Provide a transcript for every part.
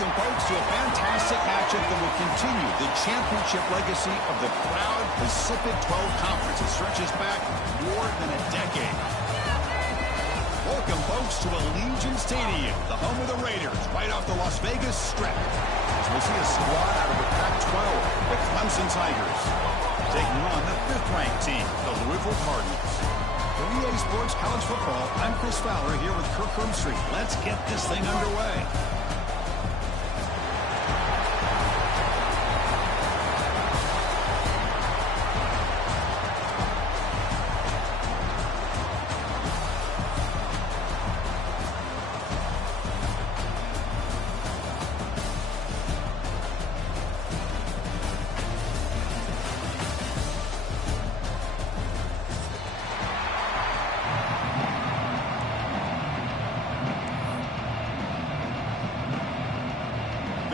Welcome, folks, to a fantastic matchup that will continue the championship legacy of the proud Pacific 12 Conference. It stretches back more than a decade. Welcome, folks, to Allegiant Stadium, the home of the Raiders, right off the Las Vegas Strip. As we'll see a squad out of the Pac-12, the Clemson Tigers, taking on the 5th-ranked team, the Louisville Cardinals. For EA Sports College Football, I'm Chris Fowler here with Kirk Herbstreit. Let's get this thing underway.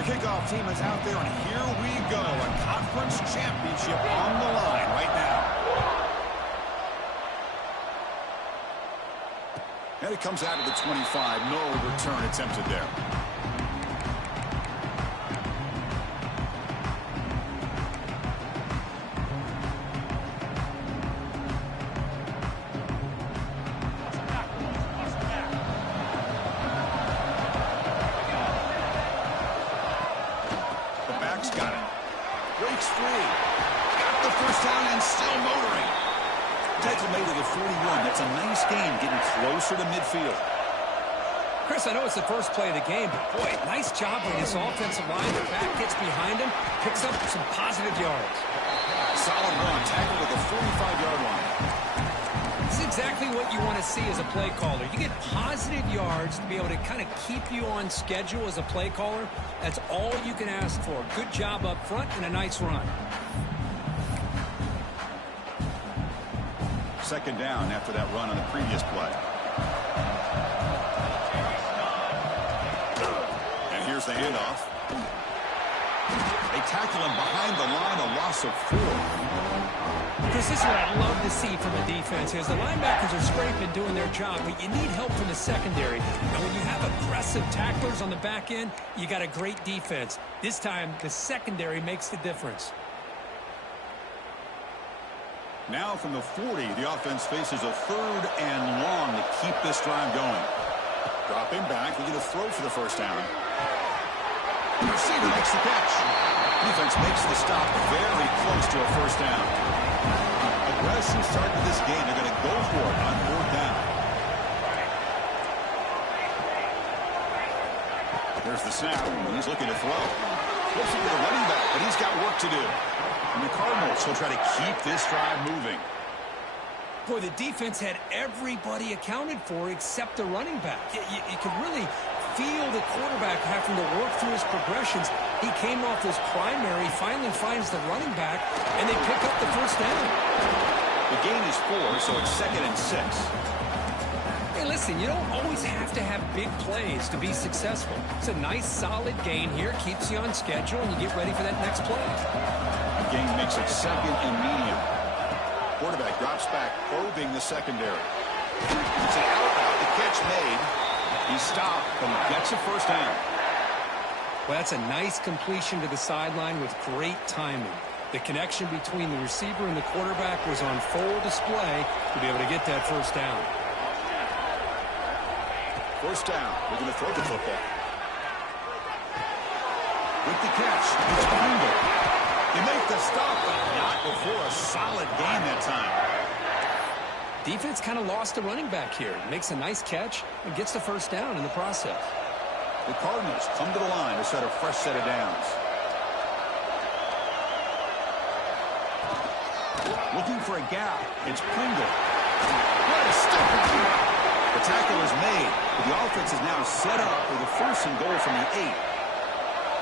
Kickoff team is out there, and here we go. A conference championship on the line right now. And it comes out of the 25. No return attempted there. Got it. Breaks free. Got the first down and still motoring. Tackle made it at 41. That's a nice gain, getting closer to midfield. Chris, I know it's the first play of the game, but boy, nice job on this offensive line. The back gets behind him, picks up some positive yards. Solid run. Tackle at the 45-yard line. This is exactly what you want to see as a play caller. You get positive yards to be able to kind of keep you on schedule as a play caller. That's all you can ask for. Good job up front and a nice run. Second down after that run on the previous play. And here's the handoff. They tackle him behind the line, a loss of 4. Chris, this is what I love to see from a defense. As the linebackers are scraping, doing their job, but you need help from the secondary. And when you have aggressive tacklers on the back end, you got a great defense. This time, the secondary makes the difference. Now from the 40, the offense faces a 3rd and long to keep this drive going. Dropping back, they're going to throw for the first down. The receiver makes the catch. Defense makes the stop very close to a first down. Aggressive start to this game. They're going to go for it on 4th down. There's the snap. He's looking to throw. Flips it to the running back, but he's got work to do. And the Cardinals will try to keep this drive moving. Boy, the defense had everybody accounted for except the running back. You can really feel the quarterback having to work through his progressions. He came off his primary, finally finds the running back, and they pick up the first down. The gain is 4, so it's 2nd and 6. Hey, listen, you don't always have to have big plays to be successful. It's a nice, solid gain here, keeps you on schedule, and you get ready for that next play. The gain makes it 2nd and medium. Quarterback drops back, probing the secondary. It's an out, the catch made. He stopped, but he gets a first down. Well, that's a nice completion to the sideline with great timing. The connection between the receiver and the quarterback was on full display to be able to get that first down. First down. We're going to throw the football. With the catch, it's Pringle. They make the stop, but not before a solid gain that time. Defense kind of lost the running back here. Makes a nice catch and gets the first down in the process. The Cardinals come to the line to set a fresh set of downs. Looking for a gap. It's Pringle. What a step! The tackle is made, but the offense is now set up for the 1st and goal from the 8.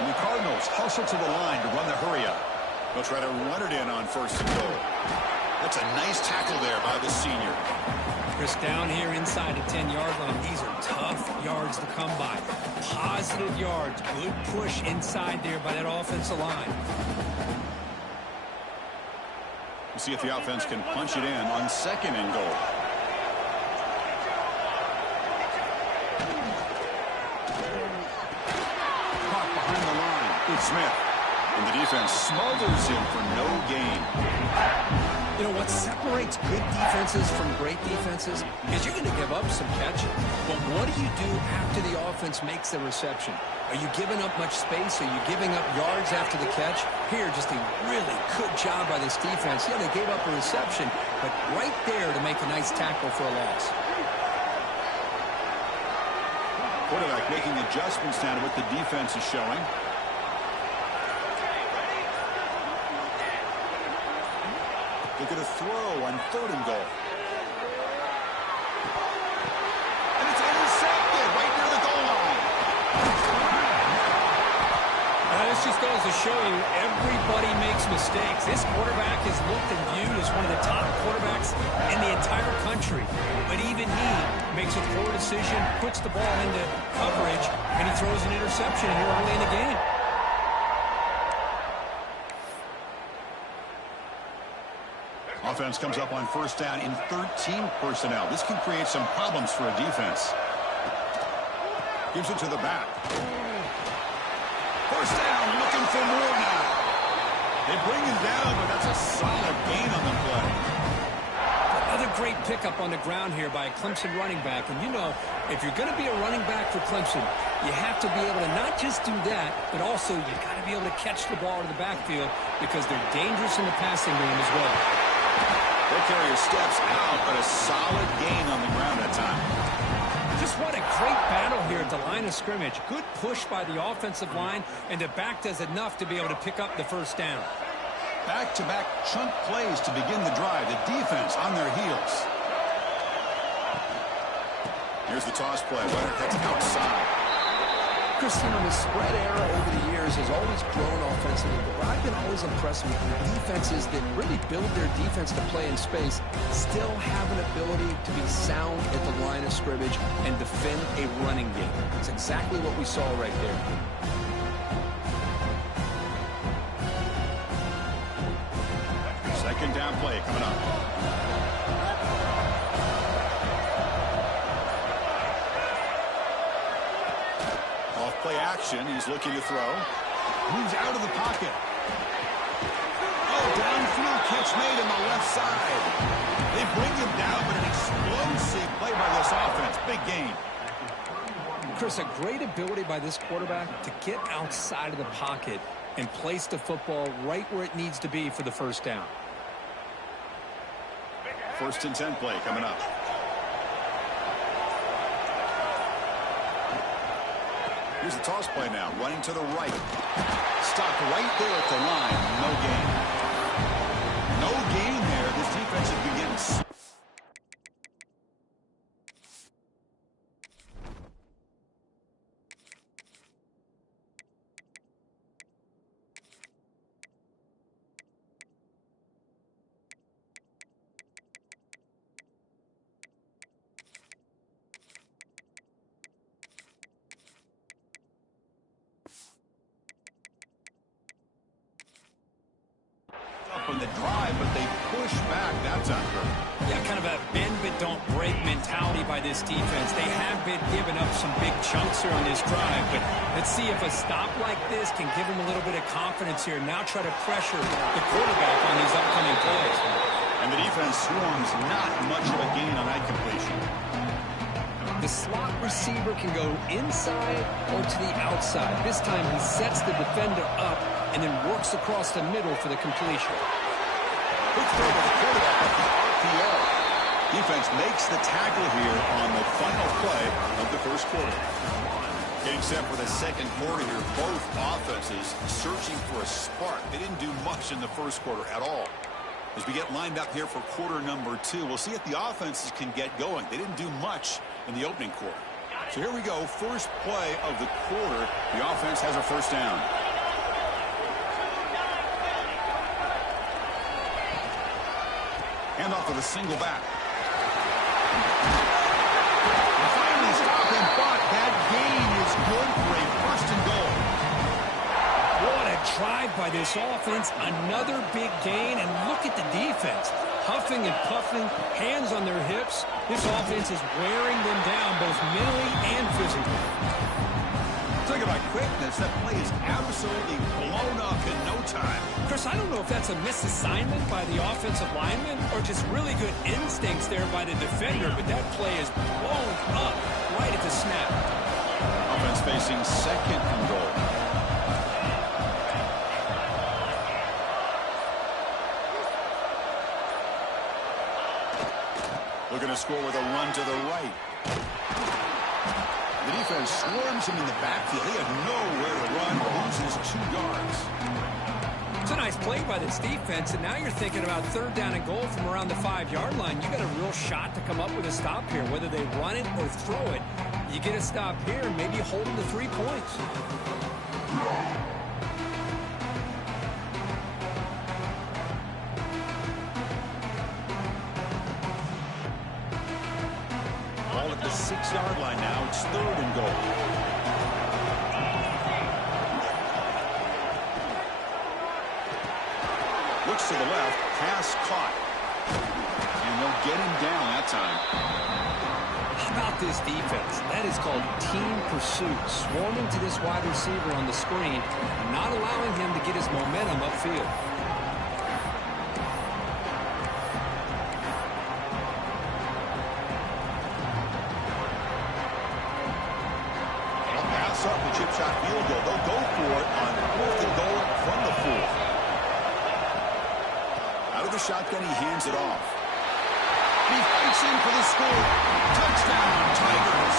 And the Cardinals hustle to the line to run the hurry-up. They'll try to run it in on 1st and goal. That's a nice tackle there by the senior. Chris, down here inside the 10-yard line, these are tough yards to come by. Positive yards, good push inside there by that offensive line. We'll see if the offense can punch it in on 2nd and goal. Caught It's Smith. And the defense smothers him for no gain. You know, what separates good defenses from great defenses is you're going to give up some catching. But what do you do after the offense makes the reception? Are you giving up much space? Are you giving up yards after the catch? Here, just a really good job by this defense. Yeah, they gave up a reception, but right there to make a nice tackle for a loss. Quarterback making adjustments now to what the defense is showing. They're going to throw on 3rd and goal. And it's intercepted right near the goal line. This just goes to show you everybody makes mistakes. This quarterback is looked and viewed as one of the top quarterbacks in the entire country. But even he makes a poor decision, puts the ball into coverage, and he throws an interception here early in the game. Offense comes up on 1st down in 13 personnel. This can create some problems for a defense. Gives it to the back. 1st down, looking for more now. They bring him down, but that's a solid gain on the play. Another great pickup on the ground here by a Clemson running back. And you know, if you're going to be a running back for Clemson, you have to be able to not just do that, but also you got to be able to catch the ball to the backfield because they're dangerous in the passing game as well. Their carrier steps out, but a solid gain on the ground that time. Just what a great battle here at the line of scrimmage. Good push by the offensive line, and the back does enough to be able to pick up the 1st down. Back-to-back chunk plays to begin the drive. The defense on their heels. Here's the toss play. Leonard cuts outside. Christian, the spread era over the years has always grown offensively, but I've been always impressed with defenses that really build their defense to play in space, still have an ability to be sound at the line of scrimmage and defend a running game. It's exactly what we saw right there. Second down play coming up. Off-play action. He's looking to throw. Moves out of the pocket. Oh, downfield catch made on the left side. They bring him down, but an explosive play by this offense. Big gain. Chris, a great ability by this quarterback to get outside of the pocket and place the football right where it needs to be for the 1st down. 1st and 10 play coming up. Here's the toss play now, running to the right. Stopped right there at the line. No gain. No gain there. This defense is beginning. From the drive, but they push back. That's not good. Yeah, kind of a bend but don't break mentality by this defense. They have been giving up some big chunks here on this drive, but let's see if a stop like this can give them a little bit of confidence here. Now try to pressure the quarterback on these upcoming plays. And the defense swarms, not much of a gain on that completion. The slot receiver can go inside or to the outside. This time he sets the defender up and then works across the middle for the completion. Quick throw to the quarterback at the RPO. Defense makes the tackle here on the final play of the 1st quarter. Getting set for the 2nd quarter here. Both offenses searching for a spark. They didn't do much in the 1st quarter at all. As we get lined up here for quarter number 2, we'll see if the offenses can get going. They didn't do much in the opening quarter. So here we go. 1st play of the quarter. The offense has a 1st down. Handoff with a single back. Finally stopping, but that gain is good for a 1st and goal. What a drive by this offense. Another big gain, and look at the defense. Huffing and puffing, hands on their hips. This offense is wearing them down both mentally and physically. Talk about quickness. yards. That play is absolutely blown up in no time. Chris, I don't know if that's a misassignment by the offensive lineman or just really good instincts there by the defender, but that play is blown up right at the snap. Offense facing second and goal. Looking to score with a run to the right. The defense swarms him in the backfield. He had nowhere to run, loses 2 yards. It's a nice play by this defense, and now you're thinking about third down and goal from around the 5-yard line. You got a real shot to come up with a stop here, whether they run it or throw it. You get a stop here, and maybe hold them to 3 points. Ball at the 6-yard line now. It's third and goal. Looks to the left. Pass caught. And they'll get him down that time. How about this defense? That is called team pursuit. Swarming to this wide receiver on the screen, not allowing him to get his momentum upfield. Up the chip shot field goal. They'll go for it on 4th and goal from the 4. Out of the shotgun, he hands it off. He fights in for the score. Touchdown, Tigers.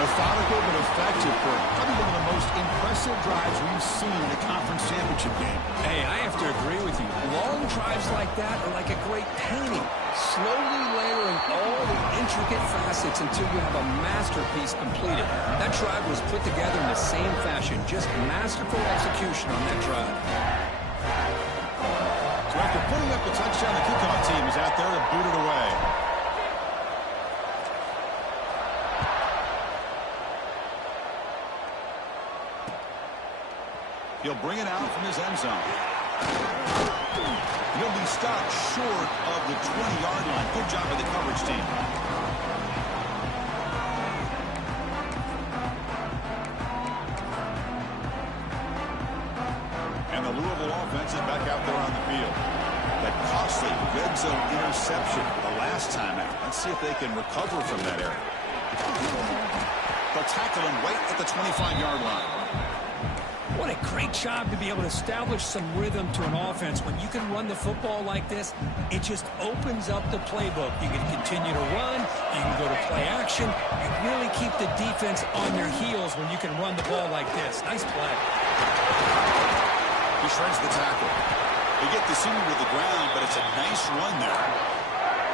Methodical but effective for probably one of the most impressive drives we've seen in a conference championship game. Hey, I have to agree with you. Long drives like that are like a great painting. Slowly layering all the intricate facets until you have a masterpiece completed. That drive was put together in the same fashion. Just masterful execution on that drive. So after putting up the touchdown, the kickoff team is out there to boot it away. He'll bring it out from his end zone. He'll be stopped short of the 20-yard line. Good job by the coverage team. And the Louisville offense is back out there on the field. That costly red zone interception the last time out. Let's see if they can recover from that error. They'll tackle him right at the 25-yard line. What a great job to be able to establish some rhythm to an offense. When you can run the football like this, it just opens up the playbook. You can continue to run. You can go to play action. You really keep the defense on their heels when you can run the ball like this. Nice play. He shreds the tackle. They get the senior to the ground, but it's a nice run there.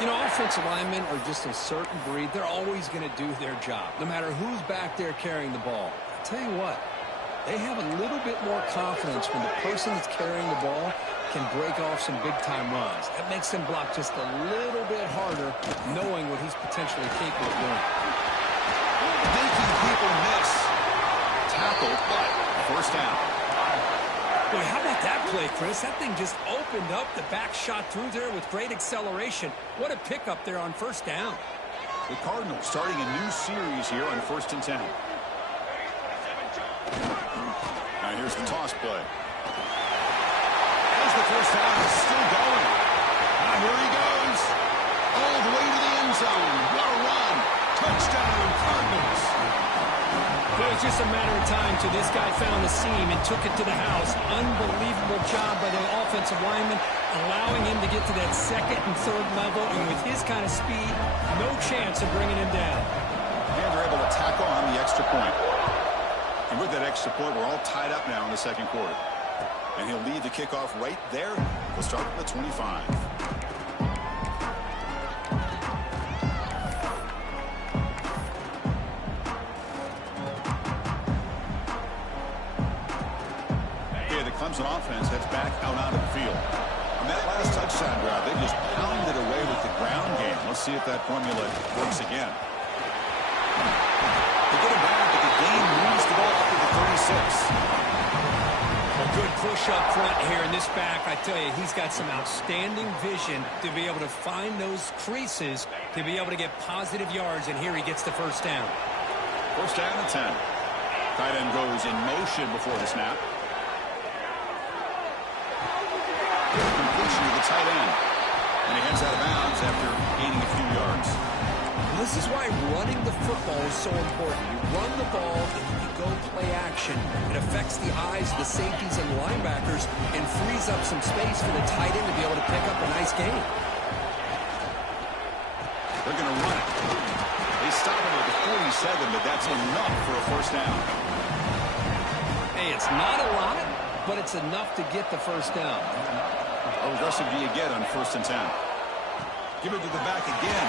You know, offensive linemen are just a certain breed. They're always going to do their job, no matter who's back there carrying the ball. I'll tell you what. They have a little bit more confidence when the person that's carrying the ball can break off some big-time runs. That makes them block just a little bit harder, knowing what he's potentially capable of doing. Making people miss. Tackle, but first down. Boy, how about that play, Chris? That thing just opened up. The back shot through there with great acceleration. What a pickup there on first down. The Cardinals starting a new series here on 1st and 10. Now here's the toss play. As the first down is still going. Now here he goes. All the way to the end zone. What a run. Touchdown, Cardinals. It was just a matter of time till this guy found the seam and took it to the house. Unbelievable job by the offensive lineman, allowing him to get to that 2nd and 3rd level. And with his kind of speed, no chance of bringing him down. And they're able to tackle on the extra point. And with that extra point, we're all tied up now in the 2nd quarter. And he'll lead the kickoff right there. We'll start at the 25. Okay, the Clemson offense heads back out onto the field. On that last touchdown drive, they just pounded away with the ground game. Let's see if that formula works again. They get him back, but the game moves the ball up to the 36. A good push up front here in this back. I tell you, he's got some outstanding vision to be able to find those creases, to be able to get positive yards, and here he gets the first down. First down and 10. Tight end goes in motion before the snap. Completion to the tight end. And he heads out of bounds after gaining a few yards. This is why running the football is so important. You run the ball and then you go play action. It affects the eyes of the safeties and linebackers and frees up some space for the tight end to be able to pick up a nice gain. They're going to run it. They stop him at the 47, but that's enough for a first down. Hey, it's not a lot, but it's enough to get the first down. How aggressive do you get on 1st and 10? Give it to the back again.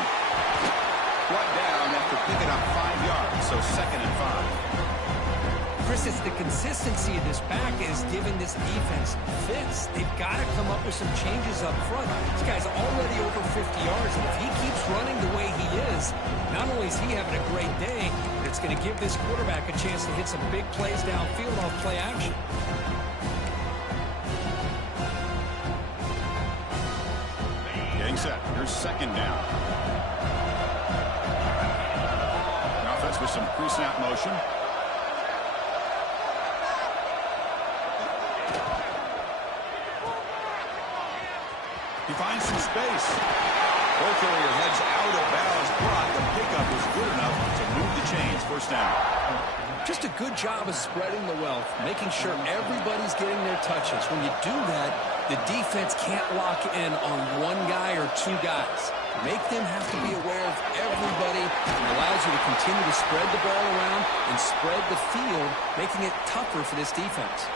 Brought down after picking up 5 yards, so 2nd and 5. Chris, it's the consistency of this back is giving this defense fits. They've got to come up with some changes up front. This guy's already over 50 yards, and if he keeps running the way he is, not only is he having a great day, but it's going to give this quarterback a chance to hit some big plays downfield off play action. Getting set. Here's 2nd down. The offense with some pre-snap motion. He finds some space. Ball carrier heads out of bounds, but the pickup was good enough to move the chains. 1st down. Just a good job of spreading the wealth, making sure everybody's getting their touches. When you do that, the defense can't lock in on one guy or 2 guys. Make them have to be aware of everybody, and allows you to continue to spread the ball around and spread the field, making it tougher for this defense.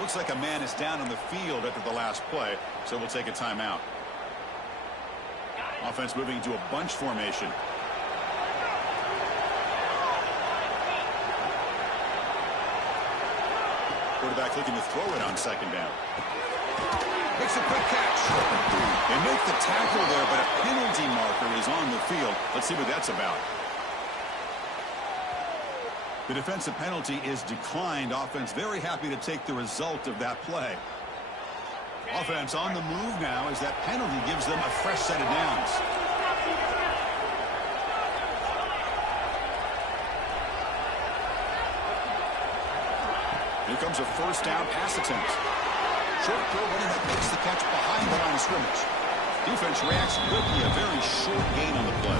Looks like a man is down on the field after the last play, so we'll take a timeout. Offense moving into a bunch formation. Quarterback looking to throw it on 2nd down. Makes a quick catch. They make the tackle there, but a penalty marker is on the field. Let's see what that's about. The defensive penalty is declined. Offense very happy to take the result of that play. Offense on the move now as that penalty gives them a fresh set of downs. Here comes a 1st down pass attempt. Short throw running that makes the catch behind the line of scrimmage. Defense reacts quickly. A very short gain on the play.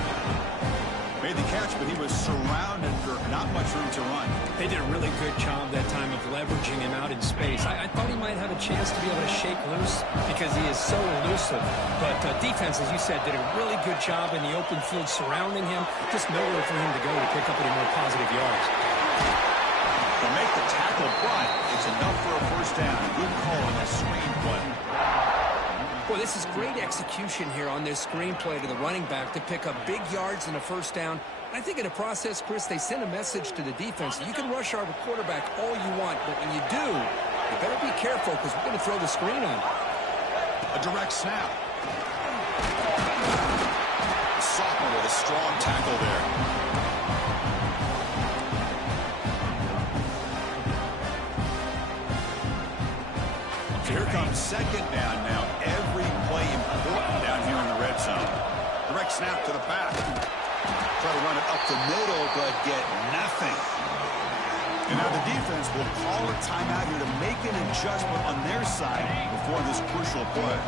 Made the catch, but he was surrounded for not much room to run. They did a really good job that time of leveraging him out in space. I thought he might have a chance to be able to shake loose because he is so elusive. But defense, as you said, did a really good job in the open field surrounding him. Just nowhere for him to go to pick up any more positive yards. They'll make the tackle, but it's enough for a 1st down. Good call on that screen play. Boy, this is great execution here on this screenplay to the running back to pick up big yards and a 1st down. I think in the process, Chris, they send a message to the defense. You can rush our quarterback all you want, but when you do, you better be careful because we're going to throw the screen on you. A direct snap. Sophomore with a strong tackle there. Here comes 2nd down now. Every play important down here in the red zone. Direct snap to the back. Try to run it up the middle, but get nothing. And now the defense will call a timeout here to make an adjustment on their side before this crucial play.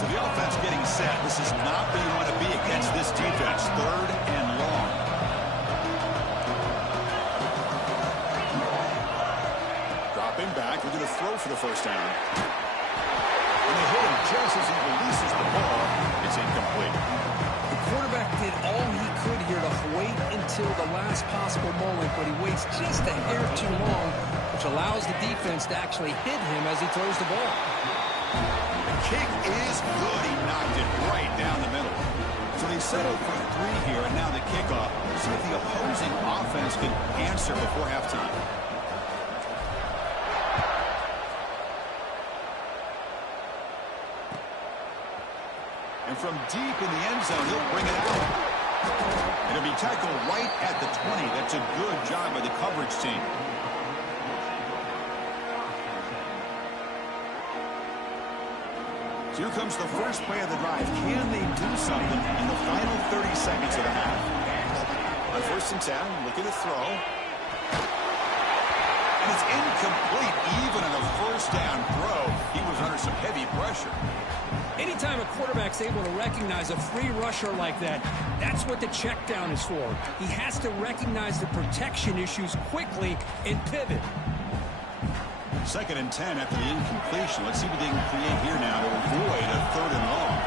So the offense getting set. This is not where you want to be against this defense. 3rd and long. Dropping back. We're going to throw for the 1st down. And they hit him just as he releases the ball. It's incomplete. The quarterback did all he could here to wait until the last possible moment, but he waits just a hair too long, which allows the defense to actually hit him as he throws the ball. The kick is good. He knocked it right down the middle. So they settle for 3 here, and now the kickoff. See if the opposing offense can answer before halftime. And from deep in the end zone, he'll bring it out. It'll be tackled right at the 20. That's a good job by the coverage team. So here comes the first play of the drive. Can they do something in the final 30 seconds of the half? On 1st and 10, looking to throw. And it's incomplete. Even on a first down throw, he was under some heavy pressure. Anytime a quarterback's able to recognize a free rusher like that, that's what the check down is for. He has to recognize the protection issues quickly and pivot. 2nd and 10 after the incompletion. Let's see what they can create here now to avoid a 3rd and long.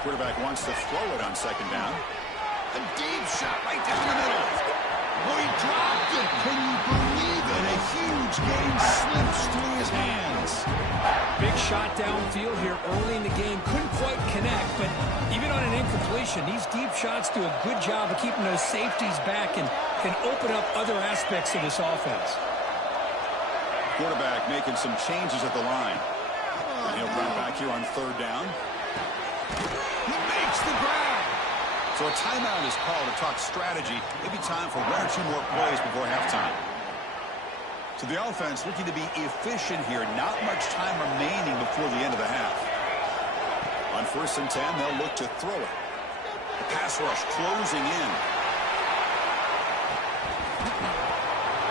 Quarterback wants to throw it on 2nd down. A deep shot right down the middle. Oh, he dropped it. Can you believe it? A huge game slips through his hands. Big shot downfield here early in the game. Couldn't quite connect, but even on an incompletion, these deep shots do a good job of keeping those safeties back and can open up other aspects of this offense. Quarterback making some changes at the line. And he'll drop back here on 3rd down. He makes the grab. So a timeout is called to talk strategy. Maybe time for 1 or 2 more plays before halftime. So the offense looking to be efficient here. Not much time remaining before the end of the half. On 1st and 10, they'll look to throw it. The pass rush closing in.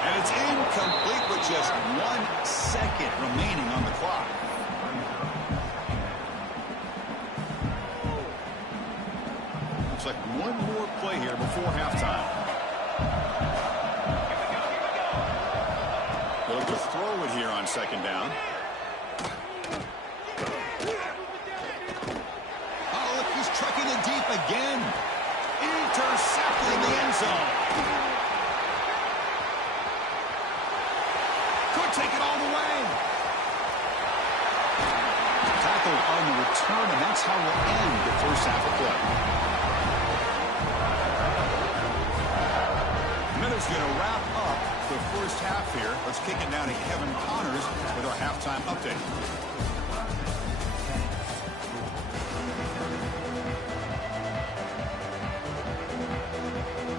And it's incomplete with just 1 second remaining on the clock. Looks like 1 more play here before halftime. They'll just throw it here on 2nd down. Oh, look, he's trucking it deep again. Intercepted in the end zone. Could take it all the way. Tackled on the return, and that's how we'll end the first half of play. Miller's going to wrap up the first half here. Let's kick it down to Kevin Connors with our halftime update.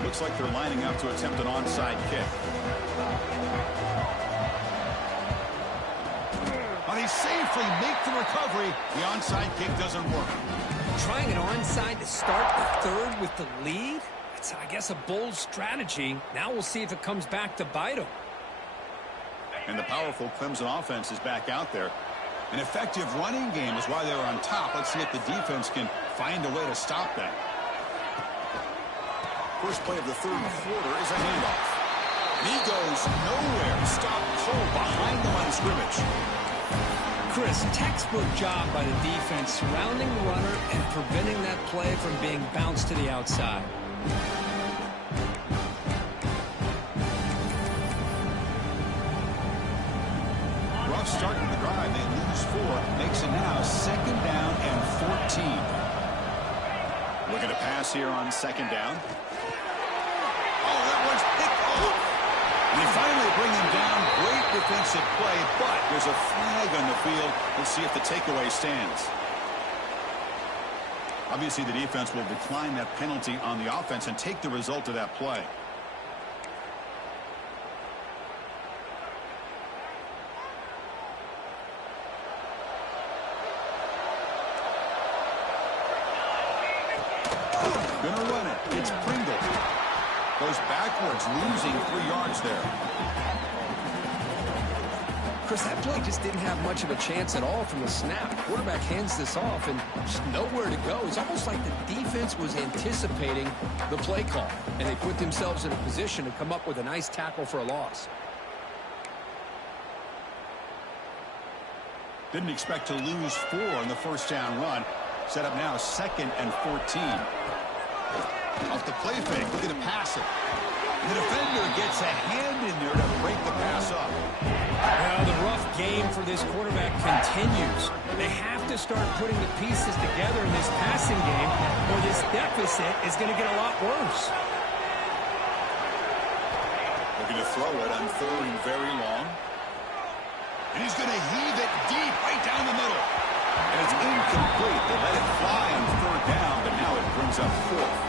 Looks like they're lining up to attempt an onside kick. But he safely makes the recovery. The onside kick doesn't work. Trying an onside to start the 3rd with the lead? It's, I guess, a bold strategy. Now we'll see if it comes back to bite him. And the powerful Clemson offense is back out there. An effective running game is why they're on top. Let's see if the defense can find a way to stop that. First play of the 3rd quarter is a handoff. And he goes nowhere. Stop cold behind the line of scrimmage. Chris, textbook job by the defense surrounding the runner and preventing that play from being bounced to the outside. Rough start to the drive. They lose 4. Makes it now 2nd down and 14. Looking to pass here on 2nd down. Oh, that one's picked off. And they finally bring him down. Great defensive play, but there's a flag on the field. We'll see if the takeaway stands. Obviously, the defense will decline that penalty on the offense and take the result of that play. Gonna run it. It's Pringle. Goes backwards, losing 3 yards there. Chris, that play just didn't have much of a chance at all from the snap. Quarterback hands this off and just nowhere to go. It's almost like the defense was anticipating the play call, and they put themselves in a position to come up with a nice tackle for a loss. Didn't expect to lose 4 on the first down run. Set up now 2nd and 14. Off the play fake, looking to pass it. The defender gets a hand in there to break the pass up. Well, the rough game for this quarterback continues. They have to start putting the pieces together in this passing game, or this deficit is going to get a lot worse. Looking to throw it on 3rd and very long. And he's going to heave it deep right down the middle. And it's incomplete. They let it fly on 3rd down, but now it brings up 4th.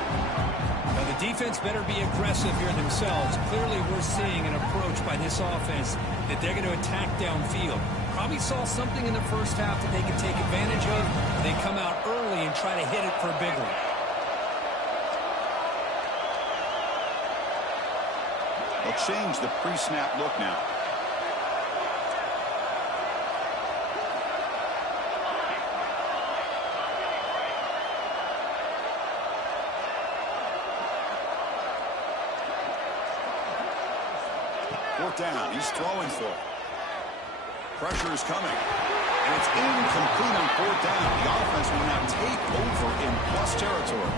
Now, the defense better be aggressive here themselves. Clearly, we're seeing an approach by this offense that they're going to attack downfield. Probably saw something in the first half that they can take advantage of. They come out early and try to hit it for a big one. They'll change the pre-snap look now. Fourth down. He's throwing for it. Pressure is coming. And it's incomplete on fourth down. The offense will now take over in plus territory.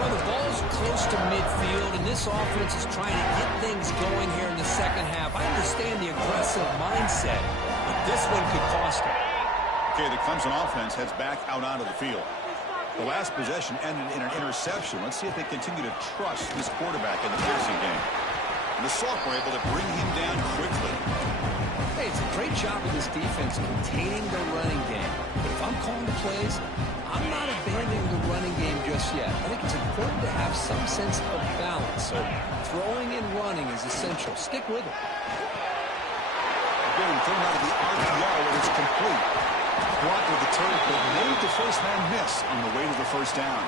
Well, the ball's close to midfield, and this offense is trying to get things going here in the second half. I understand the aggressive mindset, but this one could cost them. Okay, the Clemson offense heads back out onto the field. The last possession ended in an interception. Let's see if they continue to trust this quarterback in the passing game. And the Soft were able to bring him down quickly. Hey, it's a great job of this defense containing the running game. But if I'm calling the plays, I'm not abandoning the running game just yet. I think it's important to have some sense of balance. So throwing and running is essential. Stick with it. Again, thrown out of the RPO, and it's complete. Blocked with the turf, but made the first man miss on the way to the first down.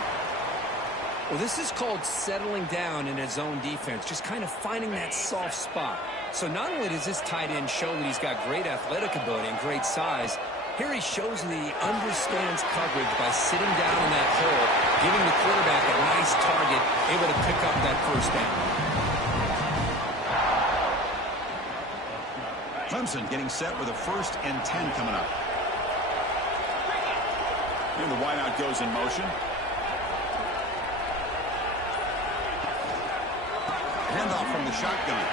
Well, this is called settling down in his own defense, just kind of finding that soft spot. So not only does this tight end show that he's got great athletic ability and great size, here he shows that he understands coverage by sitting down in that hole, giving the quarterback a nice target, able to pick up that first down. Clemson getting set with a 1st and 10 coming up. Here the wideout goes in motion. Handoff from the shotgun.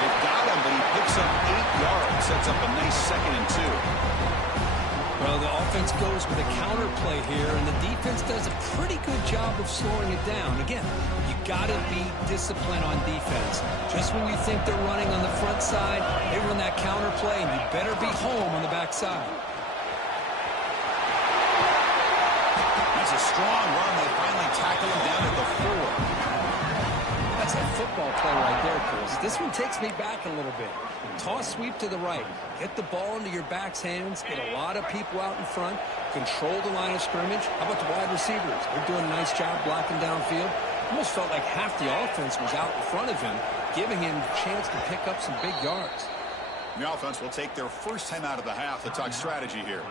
They've got him, but he picks up 8 yards. Sets up a nice 2nd and 2. Well, the offense goes with a counter play here, and the defense does a pretty good job of slowing it down. Again, you got to be disciplined on defense. Just when you think they're running on the front side, they run that counter play, and you better be home on the back side. That's a strong run. They finally tackle him down at the 4. That's a football play right there, Chris. This one takes me back a little bit. Toss sweep to the right. Get the ball into your back's hands. Get a lot of people out in front. Control the line of scrimmage. How about the wide receivers? They're doing a nice job blocking downfield. Almost felt like half the offense was out in front of him, giving him a chance to pick up some big yards. The offense will take their first time out of the half to talk strategy here.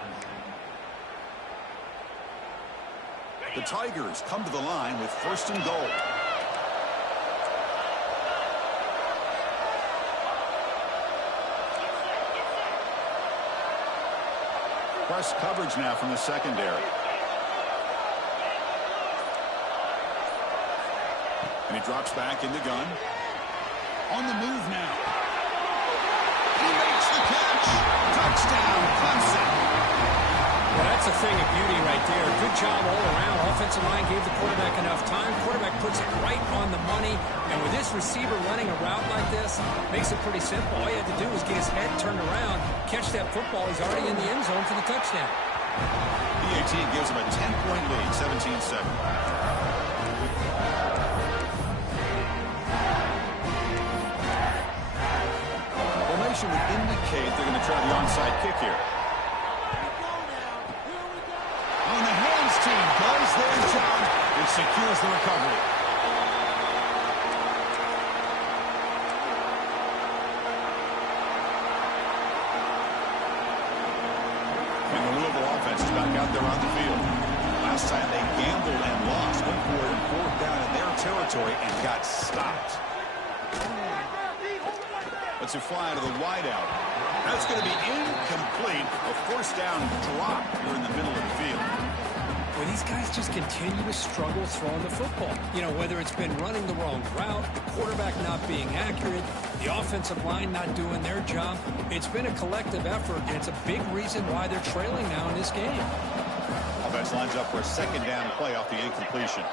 The Tigers come to the line with 1st and goal. Press coverage now from the secondary. And he drops back in the gun. On the move now. He makes the catch. Touchdown, Clemson. Well, that's a thing of beauty right there. Good job all around. Offensive line gave the quarterback enough time. Quarterback puts it right on the money. And with this receiver running a route like this, makes it pretty simple. All you had to do was get his head turned around, catch that football. He's already in the end zone for the touchdown. EAT gives him a 10-point lead, 17-7. Formation would indicate they're going to try the onside kick here. On the hands team does their job and secures the recovery. And the Louisville offense is back out there on the field. Last time they gambled and lost, went for it and 4th down in their territory and got stopped. Let's it fly to the wideout. That's going to be incomplete. A 1st down drop here in the middle of the field. Well, these guys just continue to struggle throwing the football. You know, whether it's been running the wrong route, the quarterback not being accurate, the offensive line not doing their job. It's been a collective effort, and it's a big reason why they're trailing now in this game. Offense lines up for a 2nd down play off the incompletion.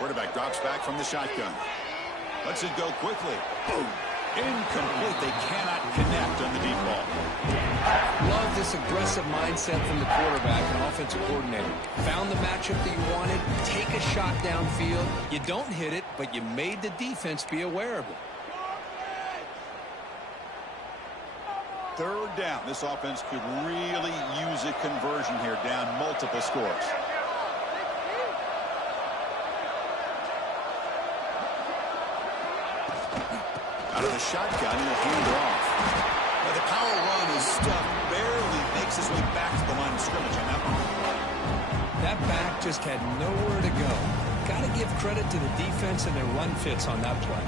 Quarterback drops back from the shotgun. Lets it go quickly. Boom. Incomplete. They cannot connect on the deep ball. Love this aggressive mindset from the quarterback and offensive coordinator. Found the matchup that you wanted. Take a shot downfield. You don't hit it, but you made the defense be aware of it. 3rd down. This offense could really use a conversion here, down multiple scores. Out of the shotgun, and a hand off. Now the power run is stuffed, barely makes his way back to the line of scrimmage on that one. just had nowhere to go. Got to give credit to the defense and their run fits on that play.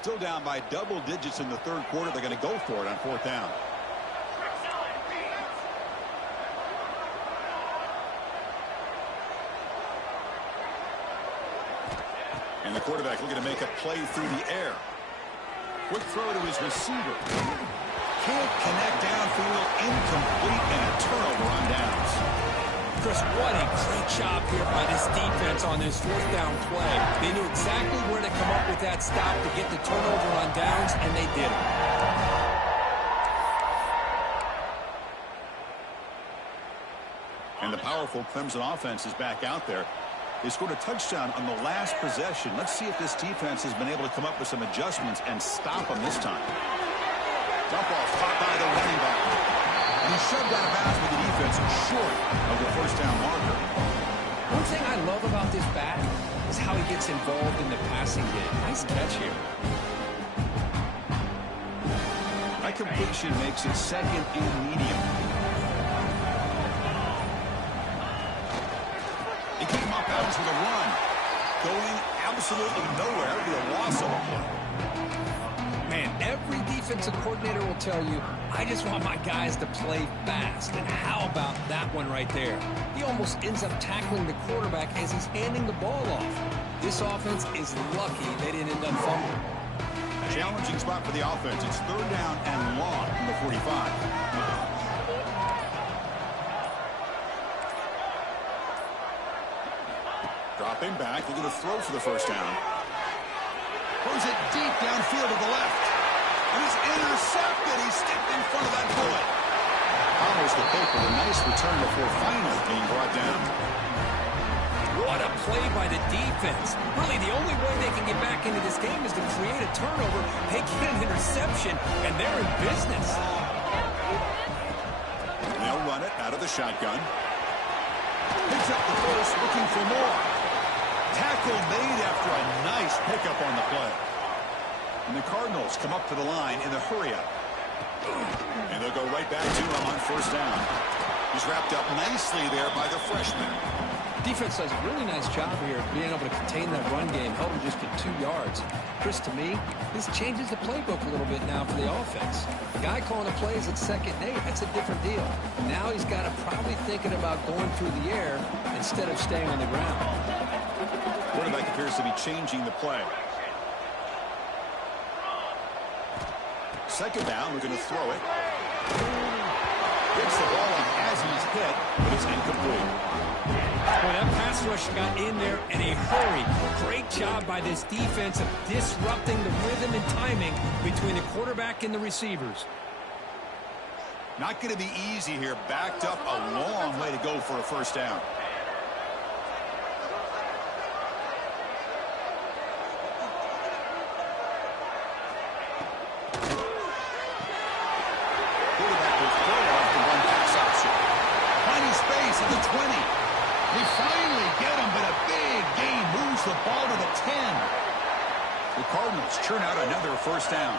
Still down by double digits in the third quarter. They're going to go for it on fourth down. And the quarterback looking to make a play through the air. Quick throw to his receiver. Can't connect downfield. Incomplete, and a turnover on downs. Chris, what a great job here by this defense on this fourth down play. They knew exactly where to come up with that stop to get the turnover on downs, and they did it. And the powerful Clemson offense is back out there. They scored a touchdown on the last possession. Let's see if this defense has been able to come up with some adjustments and stop them this time. Dump off caught by the running back. And he shoved out of bounds with the defense short of the first down marker. One thing I love about this back is how he gets involved in the passing game. Nice catch here. That completion makes it second and medium. He came up bounds with a run. Going absolutely nowhere. It'll be a loss of a play. Man, every defensive coordinator will tell you, I just want my guys to play fast. And how about that one right there? He almost ends up tackling the quarterback as he's handing the ball off. This offense is lucky they didn't end up fumbling. Challenging spot for the offense. It's third down and long from the 45. Dropping back, looking to throw for the first down. Throws it deep downfield to the left. And he's intercepted. He stepped in front of that bullet. Follows the pick with a nice return before finally being brought down. What a play by the defense. Really, the only way they can get back into this game is to create a turnover. They get an interception, and they're in business. And they'll run it out of the shotgun. Picks up the first, looking for more. Tackle made after a nice pickup on the play. And the Cardinals come up to the line in the hurry-up. And they'll go right back to him on first down. He's wrapped up nicely there by the freshman. Defense does a really nice job here of being able to contain that run game, held him just to 2 yards. Chris, to me, this changes the playbook a little bit now for the offense. The guy calling the plays at 2nd and 8, that's a different deal. Now he's got to probably thinking about going through the air instead of staying on the ground. Quarterback appears to be changing the play. Second down, we're going to throw it. Gets the ball up as he's hit, but it's incomplete. Well, that pass rush got in there in a hurry. Great job by this defense of disrupting the rhythm and timing between the quarterback and the receivers. Not going to be easy here. Backed up a long way to go for a first down. Quarterback will throw off the one pass option. Finding space at the 20. They finally get him, but a big gain moves the ball to the 10. The Cardinals churn out another first down.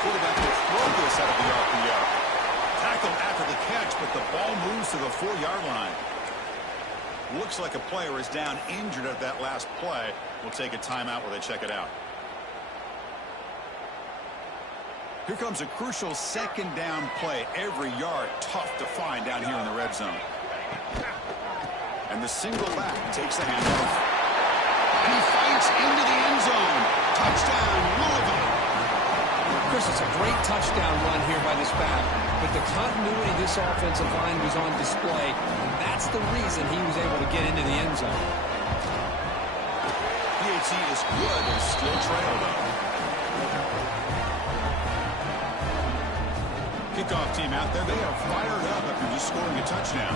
Quarterback will throw this out of the RPO. Tackle after the catch, but the ball moves to the 4-yard line. Looks like a player is down injured at that last play. We'll take a timeout while they check it out. Here comes a crucial second down play. Every yard tough to find down here in the red zone. And the single back takes the handoff. And he fights into the end zone. Touchdown, Louisville. Chris, it's a great touchdown run here by this back. But the continuity of this offensive line was on display. And that's the reason he was able to get into the end zone. PHC is good and still trail, though. Kickoff team out there. They are fired up after just scoring a touchdown.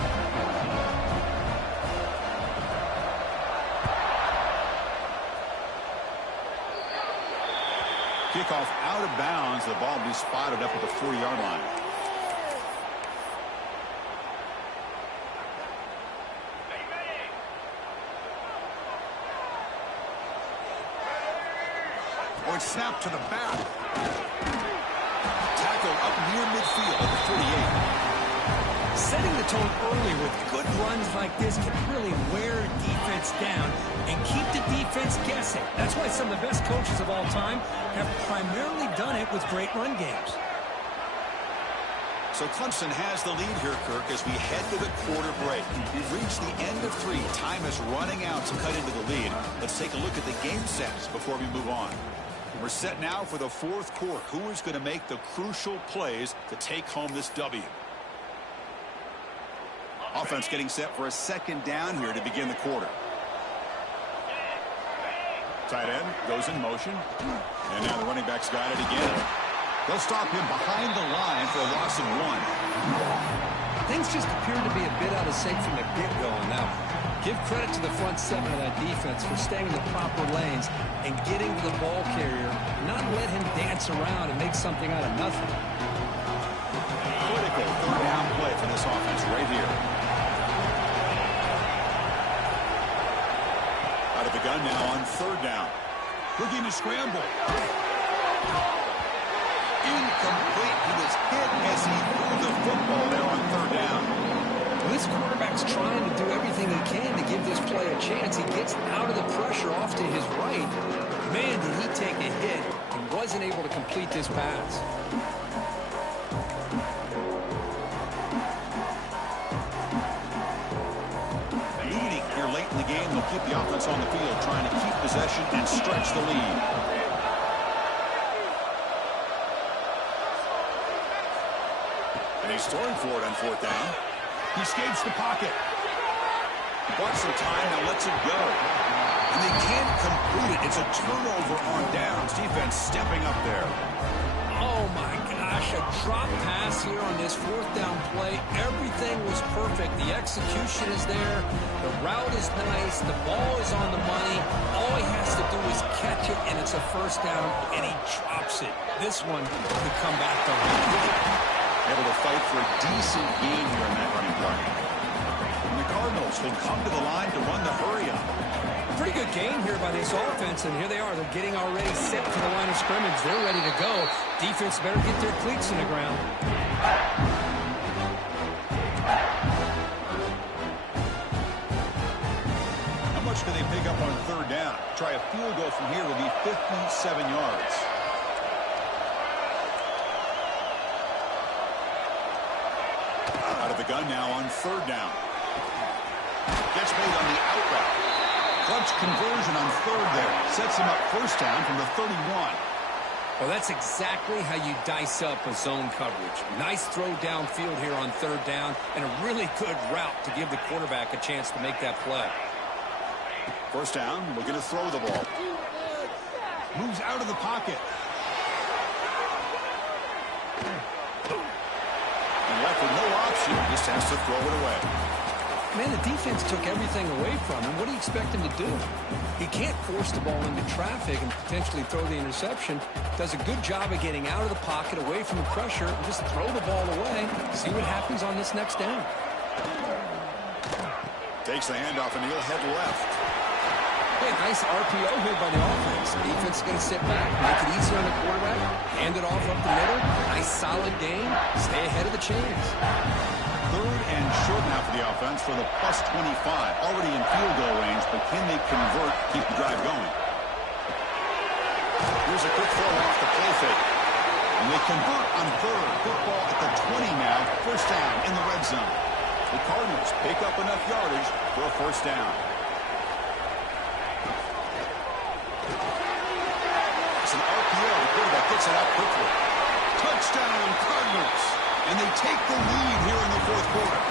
Kickoff out of bounds. The ball will be spotted up at the 40-yard line. Oh, it's snapped to the back. Tackle up near midfield at the 48. Setting the tone early with good runs like this can really wear defense down and keep the defense guessing. That's why some of the best coaches of all time have primarily done it with great run games. So Clemson has the lead here, Kirk, as we head to the quarter break. We've reached the end of 3. Time is running out to cut into the lead. Let's take a look at the game sets before we move on. We're set now for the 4th quarter. Who is going to make the crucial plays to take home this W? Offense getting set for a 2nd down here to begin the quarter. Tight end goes in motion. And now the running back's got it again. They'll stop him behind the line for a loss of 1. Things just appear to be a bit out of sync from the get-go now. Give credit to the front 7 of that defense for staying in the proper lanes and getting to the ball carrier, not let him dance around and make something out of nothing. Critical 3rd down play for this offense right here. Out of the gun now on 3rd down. Looking to scramble. Incomplete. He was hit as he threw the football there on 3rd down. Well, this quarterback's trying to do everything he can to give this play a chance. He gets out of the pressure off to his right. Man, did he take a hit and wasn't able to complete this pass. Leading here late in the game, they'll keep the offense on the field, trying to keep possession and stretch the lead. And he's throwing for it on 4th down. He escapes the pocket. Wants some time, now lets it go. And they can't complete it. It's a turnover on downs. Defense stepping up there. Oh, my gosh, a drop pass here on this 4th down play. Everything was perfect. The execution is there. The route is nice. The ball is on the money. All he has to do is catch it, and it's a 1st down, and he drops it. This one could come back to him. Able to fight for a decent gain here in that running play. And the Cardinals will come to the line to run the hurry-up. Pretty good game here by this offense, and here they are. They're getting already set to the line of scrimmage. They're ready to go. Defense better get their cleats in the ground. How much can they pick up on 3rd down? Try a field goal from here will be 57 yards. Out of the gun now on 3rd down. Gets made on the out route. Clutch conversion on 3rd there. Sets him up 1st down from the 31. Well, that's exactly how you dice up a zone coverage. Nice throw downfield here on 3rd down, and a really good route to give the quarterback a chance to make that play. 1st down, we're going to throw the ball. Moves out of the pocket. And left with no option, just has to throw it away. Man, the defense took everything away from him. What do you expect him to do? He can't force the ball into traffic and potentially throw the interception. Does a good job of getting out of the pocket, away from the pressure, and just throw the ball away. See what happens on this next down. Takes the handoff, and he'll head left. Hey, nice RPO here by the offense. Defense is going to sit back, make it easy on the quarterback, hand it off up the middle. Nice solid game. Stay ahead of the chains. 3rd and short now for the offense for the +25. Already in field goal range, but can they convert, keep the drive going? Here's a quick throw off the play fake. And they convert on 3rd. Football at the 20 now. 1st down in the red zone. The Cardinals pick up enough yardage for a 1st down. It's an RPO. The quarterback gets it out quickly. Touchdown, Cardinals. And they take the lead here in the 4th quarter.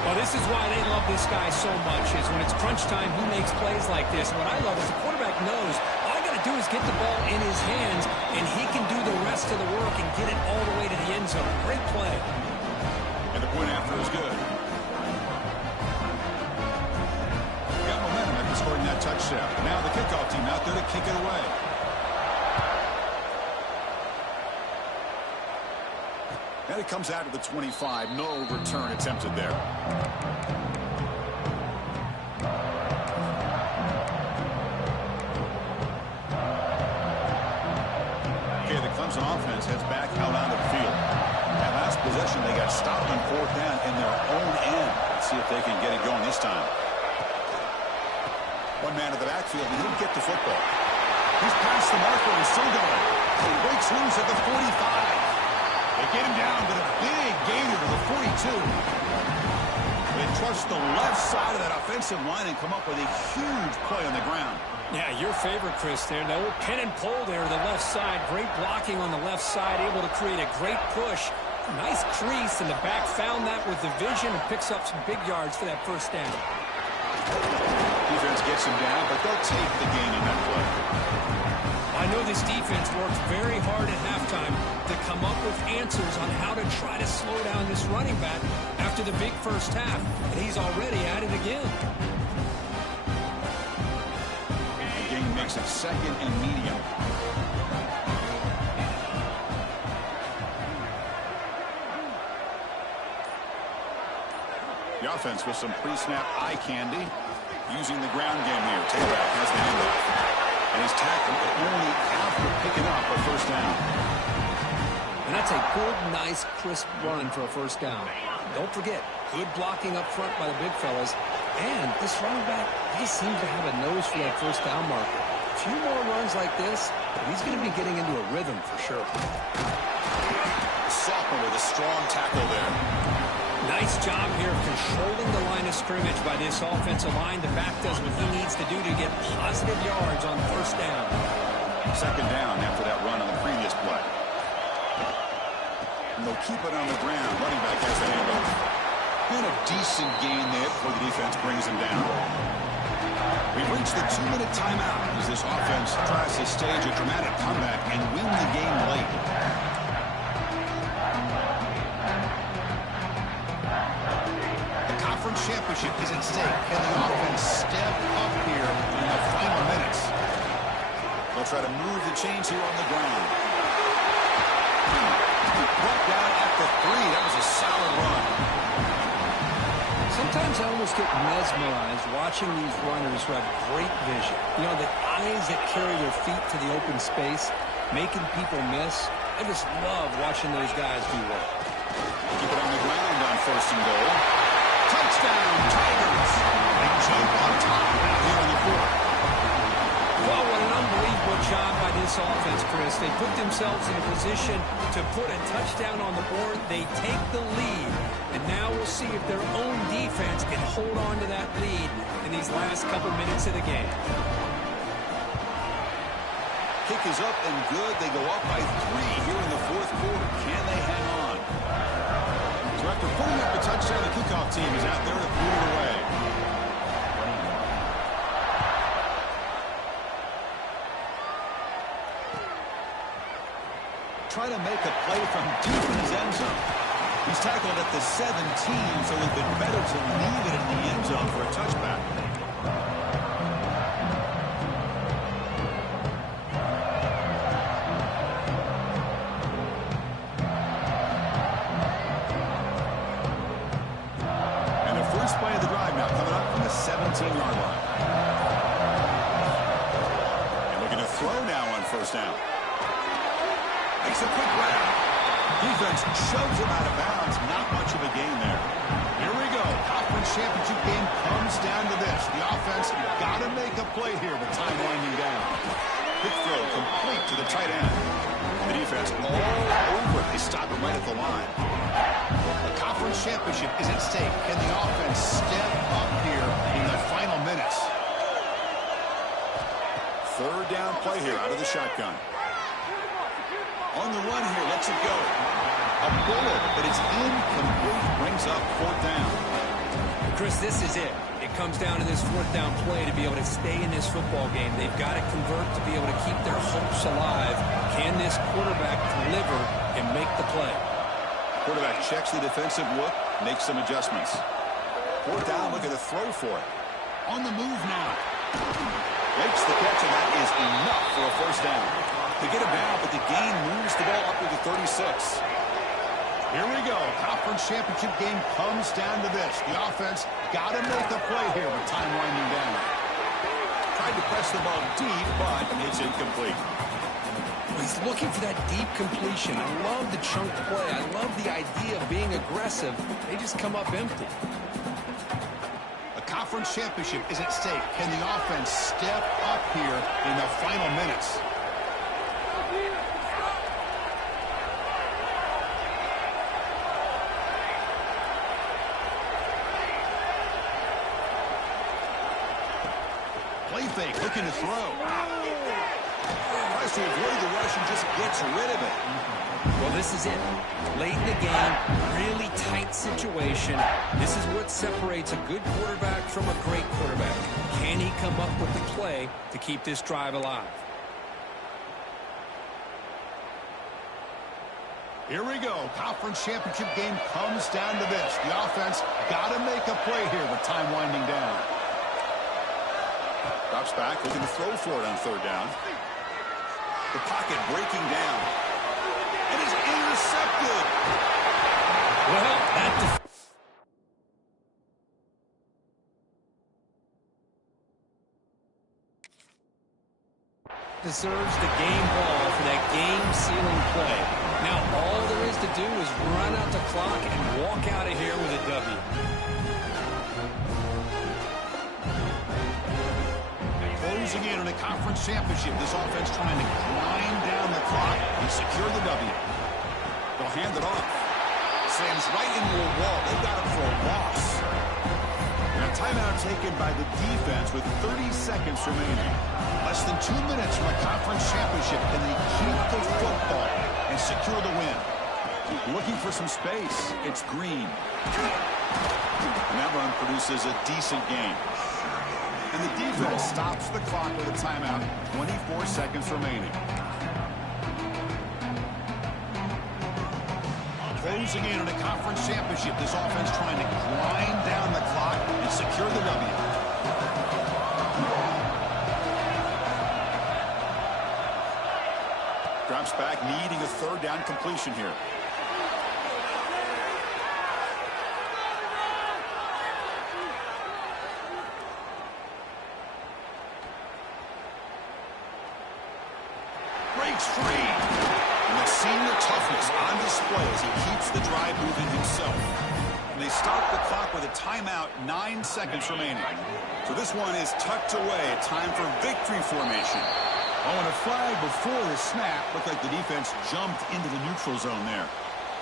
Well, this is why they love this guy so much, is when it's crunch time, he makes plays like this. And what I love is the quarterback knows all I got to do is get the ball in his hands, and he can do the rest of the work and get it all the way to the end zone. Great play. And the point after is good. Got momentum after scoring that touchdown. Now the kickoff team out there to kick it away. And it comes out of the 25. No return attempted there. Rams offense heads back out onto the field. That last possession, they got stopped on 4th down in their own end. Let's see if they can get it going this time. One man in the backfield, and he'll get the football. He's past the marker and still going. He breaks loose at the 45. They get him down, but a big gainer to the 42. They trust the left side of that offensive line and come up with a huge play on the ground. Yeah, your favorite, Chris, there. The old pin and pull there to the left side. Great blocking on the left side, able to create a great push. Nice crease, and the back found that with the vision and picks up some big yards for that first down. Defense gets him down, but they'll take the gain on that play. I know this defense worked very hard at halftime to come up with answers on how to try to slow down this running back after the big first half, and he's already at it again. The game makes it 2nd and medium. The offense with some pre-snap eye candy, using the ground game here. Taylor has the handoff. And he's tackled, but only after picking up a first down. And that's a good, nice, crisp run for a first down. Don't forget, good blocking up front by the big fellas. And this running back, he just seems to have a nose for that first down marker. A few more runs like this, and he's going to be getting into a rhythm for sure. Sophomore with a strong tackle there. Nice job here of controlling the line of scrimmage by this offensive line. The back does what he needs to do to get positive yards on first down. 2nd down after that run on the previous play. And they'll keep it on the ground. Running back has the handoff. And a decent gain there before the defense brings him down. We've reached the 2-minute timeout as this offense tries to stage a dramatic comeback and win the game late. Championship is at stake. Can the offense step up here in the final minutes? They'll try to move the chains here on the ground. Brought down at the 3. That was a solid run. Sometimes I almost get mesmerized watching these runners who have great vision. You know, the eyes that carry their feet to the open space, making people miss. I just love watching those guys do work. Keep it on the ground on 1st and goal. Touchdown, Tigers. They jump on top here in the 4th. Well, what an unbelievable job by this offense, Chris. They put themselves in a position to put a touchdown on the board. They take the lead. And now we'll see if their own defense can hold on to that lead in these last couple minutes of the game. Kick is up and good. They go up by 3 here in the 4th quarter. Can they hang on? So after putting up a touchdown, the kickoff team is out there to put it away. Trying to make a play from deep in his end zone. He's tackled at the 17, so it's been better to leave it in the end zone for a touchback. Play of the drive now coming up from the 17-yard line. And looking to throw now on 1st down. Makes a quick grab. Defense shoves him out of bounds. Not much of a gain there. Here we go. Conference championship game comes down to this. The offense got to make a play here, but time winding down. Quick throw complete to the tight end. The defense all over it. They stop it right at the line. The conference championship is at stake. Can the offense step up here in the final minutes? 3rd down play here out of the shotgun. On the run here, lets it go. A bullet, but it's incomplete. Brings up 4th down. Chris, this is it. It comes down to this 4th down play to be able to stay in this football game. They've got to convert to be able to keep their hopes alive. Can this quarterback deliver and make the play? Quarterback checks the defensive look, makes some adjustments. 4th down, looking to throw for it. On the move now. Makes the catch, and that is enough for a 1st down. They get him down, but the gain moves the ball up to the 36. Here we go. Conference championship game comes down to this. The offense got to make a play here with time winding down. Tried to press the ball deep, but it's incomplete. He's looking for that deep completion. I love the chunk play. I love the idea of being aggressive. They just come up empty. A conference championship is at stake. Can the offense step up here in the final minutes? Play fake, looking to throw. Tries to avoid the rush and just gets rid of it. Well, this is it. Late in the game, really tight situation. This is what separates a good quarterback from a great quarterback. Can he come up with the play to keep this drive alive? Here we go. Conference championship game comes down to this. The offense got to make a play here with time winding down. Drops back, looking to throw for it on third down. The pocket breaking down. It is intercepted. Well, that deserves the game ball for that game-sealing play. Now, all there is to do is run out the clock and walk out of here with a W. Closing in on a conference championship. This offense trying to grind down the clock and secure the W. They'll hand it off. Slams right into a wall. They got him for a loss. And a timeout taken by the defense with 30 seconds remaining. Less than 2 minutes from a conference championship. Can they keep the football and secure the win? Looking for some space. It's Green. And that run produces a decent gain. And the defense stops the clock with a timeout. 24 seconds remaining. Closing in on a conference championship. This offense trying to grind down the clock and secure the W. Drops back, needing a third down completion here. Breaks free. And the senior toughness on display as he keeps the drive moving himself. And they start the clock with a timeout, 9 seconds remaining. So this one is tucked away. Time for victory formation. Oh, and a flag before the snap. Looked like the defense jumped into the neutral zone there.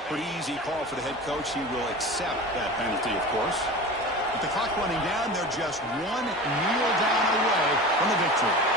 Pretty easy call for the head coach. He will accept that penalty, of course. With the clock running down, they're just one kneel down away from the victory.